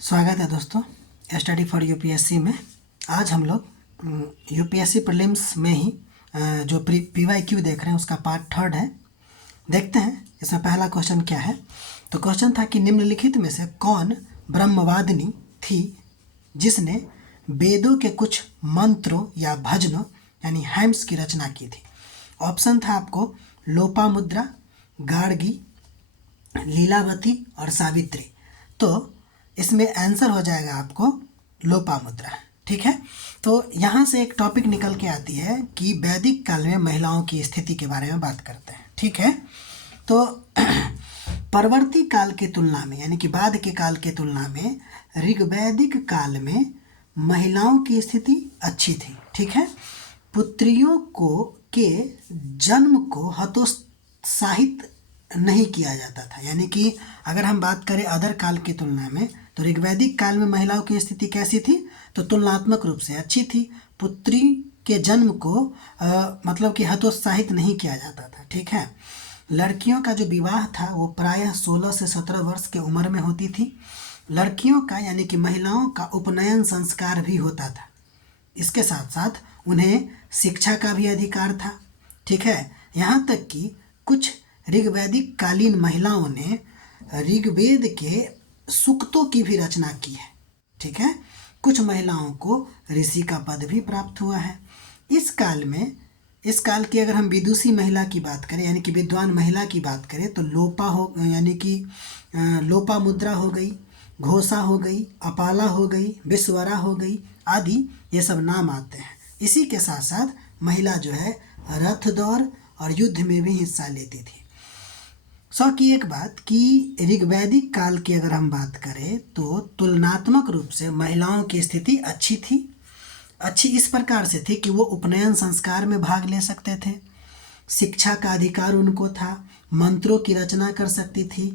स्वागत है दोस्तों स्टडी फॉर यूपीएससी में। आज हम लोग यूपीएससी प्रीलिम्स में ही जो पीवाईक्यू देख रहे हैं उसका पार्ट 3 है। देखते हैं इसमें पहला क्वेश्चन क्या है। तो क्वेश्चन था कि निम्नलिखित में से कौन ब्रह्मवादिनी थी जिसने वेदों के कुछ मंत्रों या भजनों यानी हैम्स की रचना की थी। ऑप्शन था आपको लोपामुद्रा, गार्गी, लीलावती और सावित्री। तो इसमें आंसर हो जाएगा आपको लोपामुद्रा। ठीक है, तो यहाँ से एक टॉपिक निकल के आती है कि वैदिक काल में महिलाओं की स्थिति के बारे में बात करते हैं। ठीक है, तो परवर्ती काल की तुलना में यानी कि बाद के काल की तुलना में ऋग्वैदिक काल में महिलाओं की स्थिति अच्छी थी। ठीक है, पुत्रियों के जन्म को हतोत्साहित नहीं किया जाता था। यानी कि अगर हम बात करें अदर काल की तुलना में तो ऋग्वैदिक काल में महिलाओं की स्थिति कैसी थी, तो तुलनात्मक रूप से अच्छी थी। पुत्री के जन्म को मतलब कि हतोत्साहित नहीं किया जाता था। ठीक है, लड़कियों का जो विवाह था वो प्रायः 16 से 17 वर्ष की उम्र में होती थी। लड़कियों का यानी कि महिलाओं का उपनयन संस्कार भी होता था। इसके साथ साथ उन्हें शिक्षा का भी अधिकार था। ठीक है, यहाँ तक कि कुछ ऋग्वैदिक कालीन महिलाओं ने ऋग्वेद के सूक्तों की भी रचना की है। ठीक है, कुछ महिलाओं को ऋषि का पद भी प्राप्त हुआ है। इस काल की अगर हम विदुषी महिला की बात करें यानी कि विद्वान महिला की बात करें तो लोपामुद्रा हो गई, घोषा हो गई, अपाला हो गई, विश्वरा हो गई आदि ये सब नाम आते हैं। इसी के साथ साथ महिला जो है रथ दौड़ और युद्ध में भी हिस्सा लेती थी। सौ की एक बात कि ऋग्वैदिक काल की अगर हम बात करें तो तुलनात्मक रूप से महिलाओं की स्थिति अच्छी थी। अच्छी इस प्रकार से थी कि वो उपनयन संस्कार में भाग ले सकते थे, शिक्षा का अधिकार उनको था, मंत्रों की रचना कर सकती थी।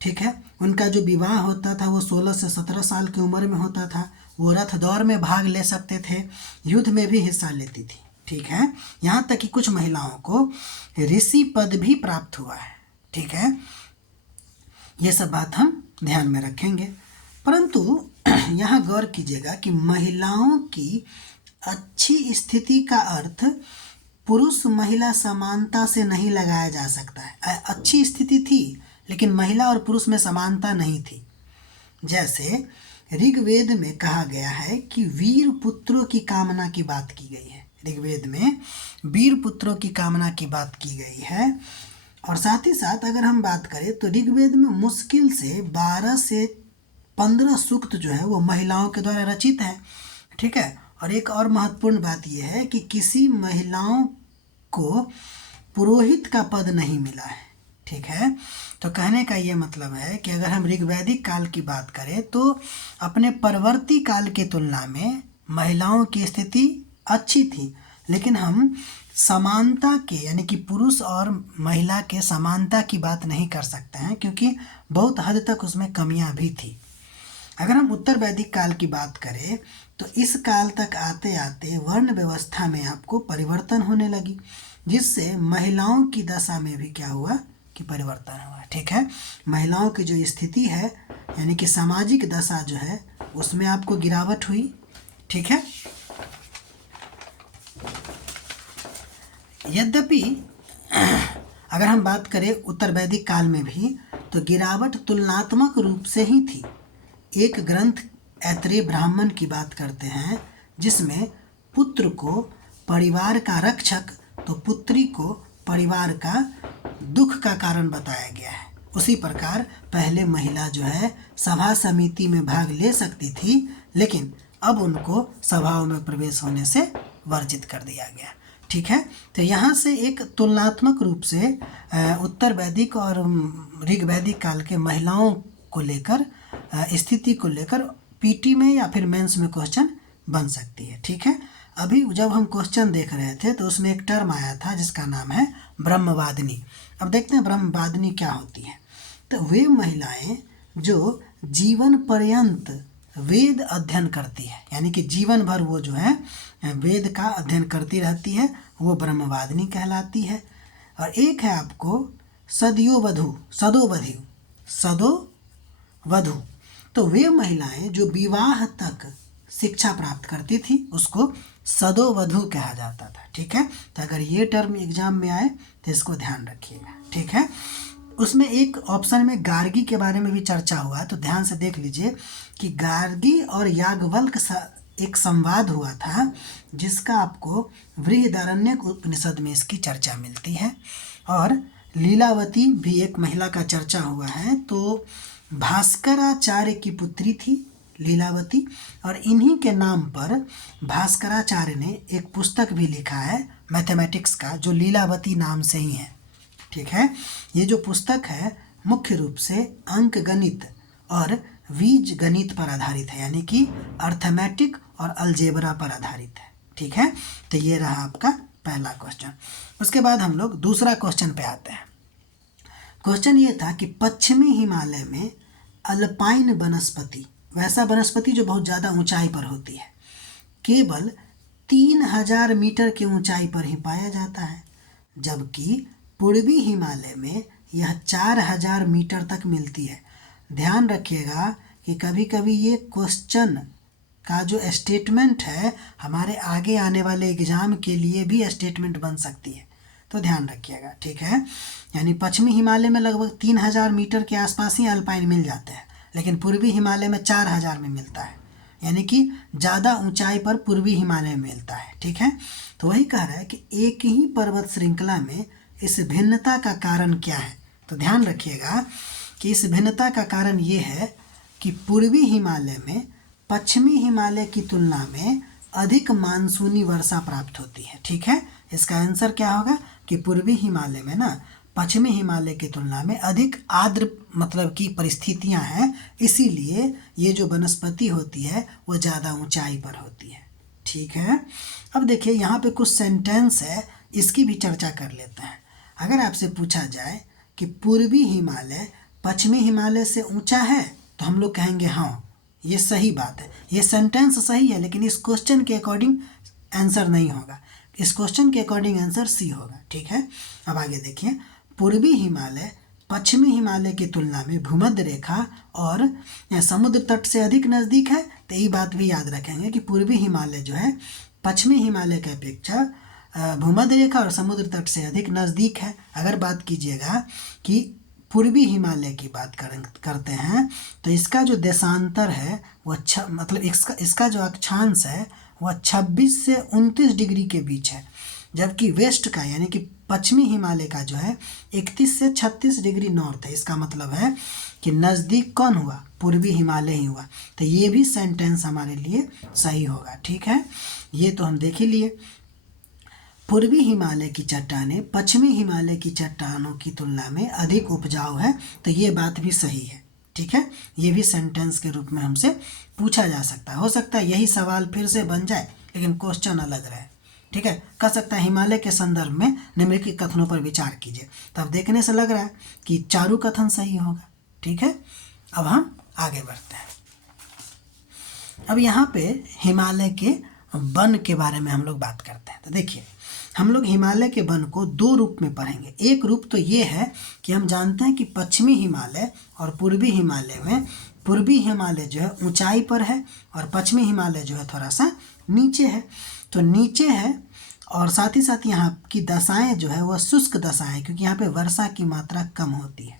ठीक है, उनका जो विवाह होता था वो 16 से 17 साल की उम्र में होता था। वो रथ दौड़ में भाग ले सकते थे, युद्ध में भी हिस्सा लेती थी। ठीक है, यहाँ तक कि कुछ महिलाओं को ऋषि पद भी प्राप्त हुआ है। ठीक है, ये सब बात हम ध्यान में रखेंगे। परंतु यहाँ गौर कीजिएगा कि महिलाओं की अच्छी स्थिति का अर्थ पुरुष महिला समानता से नहीं लगाया जा सकता है। अच्छी स्थिति थी लेकिन महिला और पुरुष में समानता नहीं थी। जैसे ऋग्वेद में कहा गया है कि वीर पुत्रों की कामना की बात की गई है। ऋग्वेद में वीर पुत्रों की कामना की बात की गई है। और साथ ही साथ अगर हम बात करें तो ऋग्वेद में मुश्किल से 12 से 15 सूक्त जो है वो महिलाओं के द्वारा रचित है। ठीक है, और एक और महत्वपूर्ण बात यह है कि किसी महिलाओं को पुरोहित का पद नहीं मिला है। ठीक है, तो कहने का ये मतलब है कि अगर हम ऋग्वैदिक काल की बात करें तो अपने परवर्ती काल की तुलना में महिलाओं की स्थिति अच्छी थी, लेकिन हम समानता के यानी कि पुरुष और महिला के समानता की बात नहीं कर सकते हैं क्योंकि बहुत हद तक उसमें कमियां भी थी। अगर हम उत्तर वैदिक काल की बात करें तो इस काल तक आते आते वर्ण व्यवस्था में आपको परिवर्तन होने लगी, जिससे महिलाओं की दशा में भी क्या हुआ कि परिवर्तन हुआ। ठीक है, महिलाओं की जो स्थिति है यानी कि सामाजिक दशा जो है उसमें आपको गिरावट हुई। ठीक है, यद्यपि अगर हम बात करें उत्तर वैदिक काल में भी तो गिरावट तुलनात्मक रूप से ही थी। एक ग्रंथ ऐत्रेय ब्राह्मण की बात करते हैं जिसमें पुत्र को परिवार का रक्षक तो पुत्री को परिवार का दुख का कारण बताया गया है। उसी प्रकार पहले महिला जो है सभा समिति में भाग ले सकती थी, लेकिन अब उनको सभाओं में प्रवेश होने से वर्जित कर दिया गया। ठीक है, तो यहाँ से एक तुलनात्मक रूप से उत्तर वैदिक और ऋग्वैदिक काल के महिलाओं को लेकर स्थिति को लेकर पीटी में या फिर मेंस में क्वेश्चन बन सकती है। ठीक है, अभी जब हम क्वेश्चन देख रहे थे तो उसमें एक टर्म आया था जिसका नाम है ब्रह्मवादिनी। अब देखते हैं ब्रह्मवादिनी क्या होती है। तो वे महिलाएं जो जीवन पर्यंत वेद अध्ययन करती है यानी कि जीवन भर वो जो है वेद का अध्ययन करती रहती है, वो ब्रह्मवादिनी कहलाती है। और एक है आपको सदोवधु। तो वे महिलाएं जो विवाह तक शिक्षा प्राप्त करती थी उसको सदोवधू कहा जाता था। ठीक है, तो अगर ये टर्म एग्जाम में आए तो इसको ध्यान रखिएगा। ठीक है, उसमें एक ऑप्शन में गार्गी के बारे में भी चर्चा हुआ है, तो ध्यान से देख लीजिए कि गार्गी और याज्ञवल्क्य एक संवाद हुआ था जिसका आपको बृहदारण्यक उपनिषद में इसकी चर्चा मिलती है। और लीलावती भी एक महिला का चर्चा हुआ है, तो भास्कराचार्य की पुत्री थी लीलावती, और इन्हीं के नाम पर भास्कराचार्य ने एक पुस्तक भी लिखा है मैथमेटिक्स का, जो लीलावती नाम से ही है। ठीक है, ये जो पुस्तक है मुख्य रूप से अंक गणित और बीज गणित पर आधारित है, यानी कि अर्थमेटिक और अलजेब्रा पर आधारित है। ठीक है, तो ये रहा आपका पहला क्वेश्चन। उसके बाद हम लोग दूसरा क्वेश्चन पे आते हैं। क्वेश्चन ये था कि पश्चिमी हिमालय में अल्पाइन वनस्पति, वैसा वनस्पति जो बहुत ज़्यादा ऊंचाई पर होती है, केवल 3000 मीटर की ऊंचाई पर ही पाया जाता है, जबकि पूर्वी हिमालय में यह 4000 मीटर तक मिलती है। ध्यान रखिएगा कि कभी कभी ये क्वेश्चन का जो स्टेटमेंट है हमारे आगे आने वाले एग्ज़ाम के लिए भी स्टेटमेंट बन सकती है, तो ध्यान रखिएगा। ठीक है, यानी पश्चिमी हिमालय में लगभग 3000 मीटर के आसपास ही अल्पाइन मिल जाते हैं, लेकिन पूर्वी हिमालय में 4000 में मिलता है, यानी कि ज़्यादा ऊंचाई पर पूर्वी हिमालय में मिलता है। ठीक है, तो वही कह रहा है कि एक ही पर्वत श्रृंखला में इस भिन्नता का कारण क्या है। तो ध्यान रखिएगा कि इस भिन्नता का कारण ये है कि पूर्वी हिमालय में पश्चिमी हिमालय की तुलना में अधिक मानसूनी वर्षा प्राप्त होती है। ठीक है, इसका आंसर क्या होगा कि पूर्वी हिमालय में ना पश्चिमी हिमालय की तुलना में अधिक आर्द्र मतलब की परिस्थितियां हैं, इसीलिए ये जो वनस्पति होती है वो ज़्यादा ऊंचाई पर होती है। ठीक है, अब देखिए यहाँ पे कुछ सेंटेंस है, इसकी भी चर्चा कर लेते हैं। अगर आपसे पूछा जाए कि पूर्वी हिमालय पश्चिमी हिमालय से ऊंचा है, तो हम लोग कहेंगे हाँ, ये सही बात है, ये सेंटेंस सही है, लेकिन इस क्वेश्चन के अकॉर्डिंग आंसर नहीं होगा। इस क्वेश्चन के अकॉर्डिंग आंसर सी होगा। ठीक है, अब आगे देखिए, पूर्वी हिमालय पश्चिमी हिमालय की तुलना में भूमध्य रेखा और समुद्र तट से अधिक नज़दीक है, तो ये बात भी याद रखेंगे कि पूर्वी हिमालय जो है पश्चिमी हिमालय की अपेक्षा भूमध्य रेखा और समुद्र तट से अधिक नज़दीक है। अगर बात कीजिएगा कि पूर्वी हिमालय की बात करते हैं, तो इसका जो देशांतर है वो मतलब इसका जो अक्षांश है वह 26 से 29 डिग्री के बीच है, जबकि वेस्ट का यानी कि पश्चिमी हिमालय का जो है 31 से 36 डिग्री नॉर्थ है। इसका मतलब है कि नज़दीक कौन हुआ, पूर्वी हिमालय ही हुआ। तो ये भी सेंटेंस हमारे लिए सही होगा। ठीक है, ये तो हम देख ही लिए। पूर्वी हिमालय की चट्टानें पश्चिमी हिमालय की चट्टानों की तुलना में अधिक उपजाऊ है, तो ये बात भी सही है। ठीक है, ये भी सेंटेंस के रूप में हमसे पूछा जा सकता है। हो सकता है यही सवाल फिर से बन जाए, लेकिन क्वेश्चन अलग रहे। ठीक है, कह सकता है हिमालय के संदर्भ में निम्नलिखित कथनों पर विचार कीजिए। तब देखने से लग रहा है कि चारों कथन सही होगा। ठीक है, अब हम आगे बढ़ते हैं। अब यहाँ पे हिमालय के वन के बारे में हम लोग बात करते हैं। तो देखिए, हम लोग हिमालय के वन को दो रूप में पढ़ेंगे। एक रूप तो ये है कि हम जानते हैं कि पश्चिमी हिमालय और पूर्वी हिमालय में पूर्वी हिमालय जो है ऊंचाई पर है और पश्चिमी हिमालय जो है थोड़ा सा नीचे है। तो नीचे है और साथ ही साथ यहाँ की दशाएं जो है वह शुष्क दशाएं, क्योंकि यहाँ पे वर्षा की मात्रा कम होती है।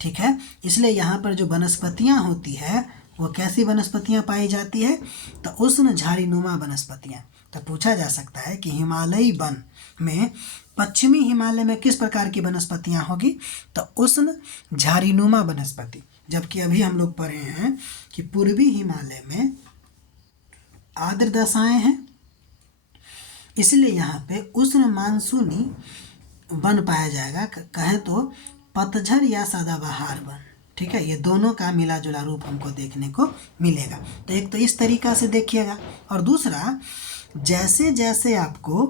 ठीक है, इसलिए यहाँ पर जो वनस्पतियाँ होती है वो कैसी वनस्पतियाँ पाई जाती है, तो उष्ण झाड़ीनुमा वनस्पतियाँ। तो पूछा जा सकता है कि हिमालयी वन में पश्चिमी हिमालय में किस प्रकार की वनस्पतियाँ होगी, तो उष्ण झाड़ीनुमा वनस्पति। जबकि अभी हम लोग पढ़े हैं कि पूर्वी हिमालय में आर्द्र दशाएं हैं, इसलिए यहाँ पे उष्ण मानसूनी वन पाया जाएगा। कहें तो पतझड़ या सदाबहार वन। ठीक है, ये दोनों का मिला जुला रूप हमको देखने को मिलेगा। तो एक तो इस तरीक़ा से देखिएगा, और दूसरा जैसे जैसे आपको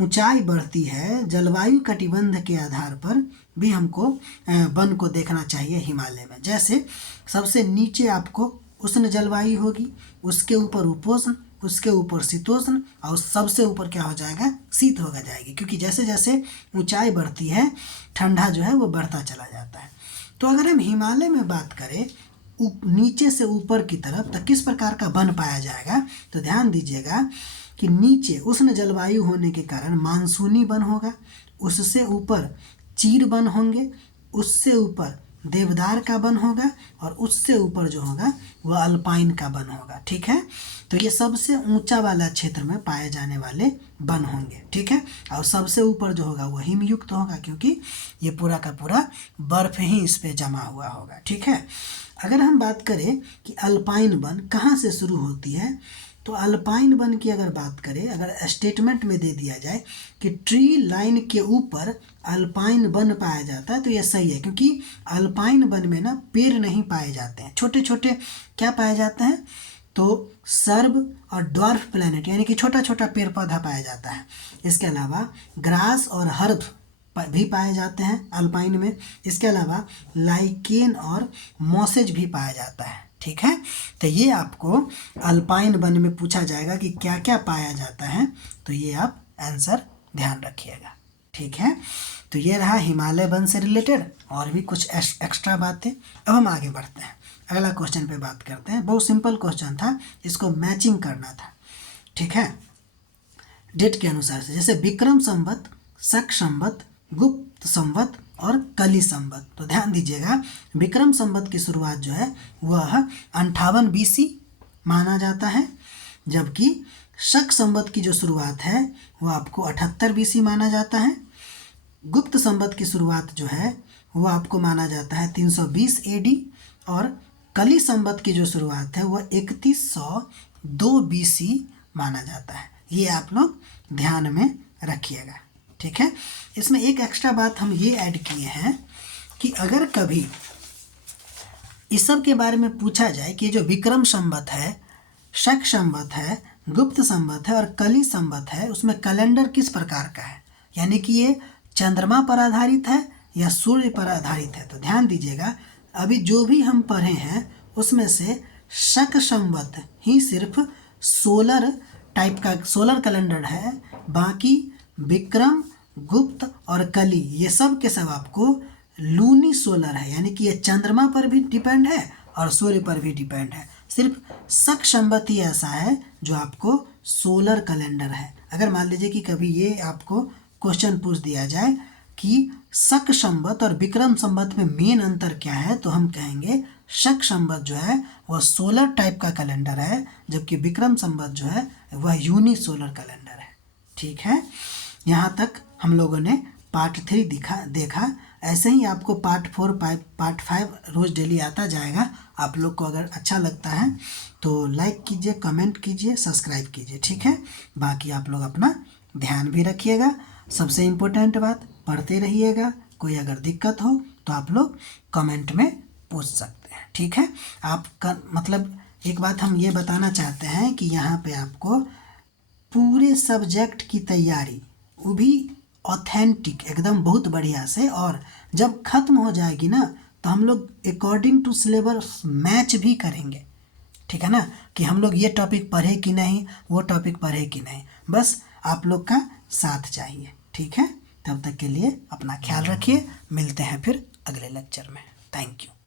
ऊंचाई बढ़ती है, जलवायु कटिबंध के आधार पर भी हमको वन को देखना चाहिए हिमालय में। जैसे सबसे नीचे आपको उष्ण जलवायु होगी, उसके ऊपर उपोष्ण, उसके ऊपर शीतोष्ण, और सबसे ऊपर क्या हो जाएगा, शीत होगा जाएगी, क्योंकि जैसे जैसे ऊंचाई बढ़ती है ठंडा जो है वो बढ़ता चला जाता है। तो अगर हम हिमालय में बात करें नीचे से ऊपर की तरफ, तो किस प्रकार का वन पाया जाएगा? तो ध्यान दीजिएगा कि नीचे उष्ण जलवायु होने के कारण मानसूनी वन होगा, उससे ऊपर चीड़ वन होंगे, उससे ऊपर देवदार का वन होगा, और उससे ऊपर जो होगा वह अल्पाइन का वन होगा। ठीक है, तो ये सबसे ऊंचा वाला क्षेत्र में पाए जाने वाले वन होंगे। ठीक है, और सबसे ऊपर जो होगा वह हिमयुक्त होगा, क्योंकि ये पूरा का पूरा बर्फ ही इस पे जमा हुआ होगा। ठीक है, अगर हम बात करें कि अल्पाइन वन कहाँ से शुरू होती है, तो अल्पाइन वन की अगर बात करें, अगर स्टेटमेंट में दे दिया जाए कि ट्री लाइन के ऊपर अल्पाइन वन पाया जाता है, तो यह सही है, क्योंकि अल्पाइन वन में ना पेड़ नहीं पाए जाते हैं, छोटे छोटे क्या पाए जाते हैं, तो सर्ब और ड्वार्फ प्लैनेट यानी कि छोटा छोटा पेड़ पौधा पाया जाता है। इसके अलावा ग्रास और हर्ब भी पाए जाते हैं अल्पाइन में। इसके अलावा लाइकेन और मॉसेज भी पाया जाता है। ठीक है, तो ये आपको अल्पाइन वन में पूछा जाएगा कि क्या क्या पाया जाता है, तो ये आप आंसर ध्यान रखिएगा। ठीक है, तो ये रहा हिमालय वन से रिलेटेड और भी कुछ एक्स्ट्रा बातें। अब हम आगे बढ़ते हैं, अगला क्वेश्चन पे बात करते हैं। बहुत सिंपल क्वेश्चन था, इसको मैचिंग करना था। ठीक है, डेट के अनुसार से, जैसे विक्रम संवत, शक संवत, गुप्त संवत और कली संवत। तो ध्यान दीजिएगा, विक्रम संवत की शुरुआत जो है वह 58 BC माना जाता है, जबकि शक संवत की जो शुरुआत है वह आपको 78 BC माना जाता है। गुप्त संवत की शुरुआत जो है वह आपको माना जाता है 320 AD, और कली संवत की जो शुरुआत है वह 3102 BC माना जाता है। ये आप लोग ध्यान में रखिएगा। ठीक है, इसमें एक एक्स्ट्रा बात हम ये ऐड किए हैं कि अगर कभी इस सब के बारे में पूछा जाए कि जो विक्रम संवत है, शक संवत है, गुप्त संवत है और कली संवत है, उसमें कैलेंडर किस प्रकार का है, यानी कि ये चंद्रमा पर आधारित है या सूर्य पर आधारित है। तो ध्यान दीजिएगा, अभी जो भी हम पढ़े हैं उसमें से शक संवत ही सिर्फ सोलर टाइप का सोलर कैलेंडर है, बाकी विक्रम, गुप्त और कली ये सब के सब आपको लूनी सोलर है, यानी कि ये चंद्रमा पर भी डिपेंड है और सूर्य पर भी डिपेंड है। सिर्फ शक संवत ही ऐसा है जो आपको सोलर कैलेंडर है। अगर मान लीजिए कि कभी ये आपको क्वेश्चन पूछ दिया जाए कि शक संवत और विक्रम संवत में मेन अंतर क्या है, तो हम कहेंगे शक संवत जो है वह सोलर टाइप का कैलेंडर है, जबकि विक्रम संवत जो है वह यूनी सोलर कैलेंडर है। ठीक है, यहाँ तक हम लोगों ने पार्ट 3 देखा। ऐसे ही आपको पार्ट 4 पार्ट 5 रोज़ डेली आता जाएगा। आप लोग को अगर अच्छा लगता है तो लाइक कीजिए, कमेंट कीजिए, सब्सक्राइब कीजिए। ठीक है, बाकी आप लोग अपना ध्यान भी रखिएगा। सबसे इम्पोर्टेंट बात, पढ़ते रहिएगा। कोई अगर दिक्कत हो तो आप लोग कमेंट में पूछ सकते हैं। ठीक है, आपका मतलब एक बात हम ये बताना चाहते हैं कि यहाँ पे आपको पूरे सब्जेक्ट की तैयारी, वो भी ऑथेंटिक एकदम बहुत बढ़िया से, और जब ख़त्म हो जाएगी ना तो हम लोग अकॉर्डिंग टू सिलेबस मैच भी करेंगे। ठीक है ना, कि हम लोग ये टॉपिक पढ़े कि नहीं, वो टॉपिक पढ़े कि नहीं, बस आप लोग का साथ चाहिए। ठीक है, तब तक के लिए अपना ख्याल रखिए। मिलते हैं फिर अगले लेक्चर में। Thank you.